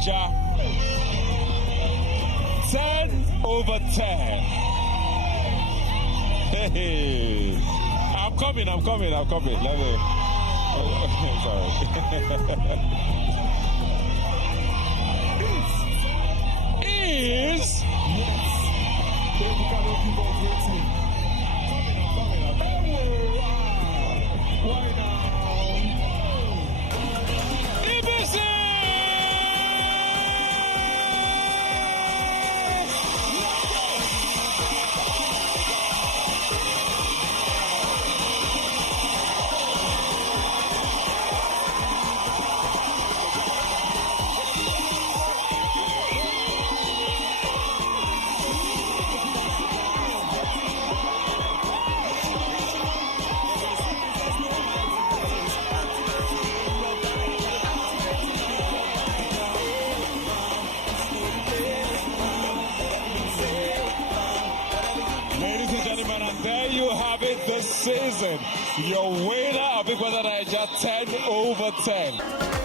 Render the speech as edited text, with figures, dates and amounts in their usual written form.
Naija. 10 over 10. Hey, I'm coming. Let me. Sorry. Is. Ladies and gentlemen, and there you have it this season. Your winner of Big Brother Naija 10 over 10.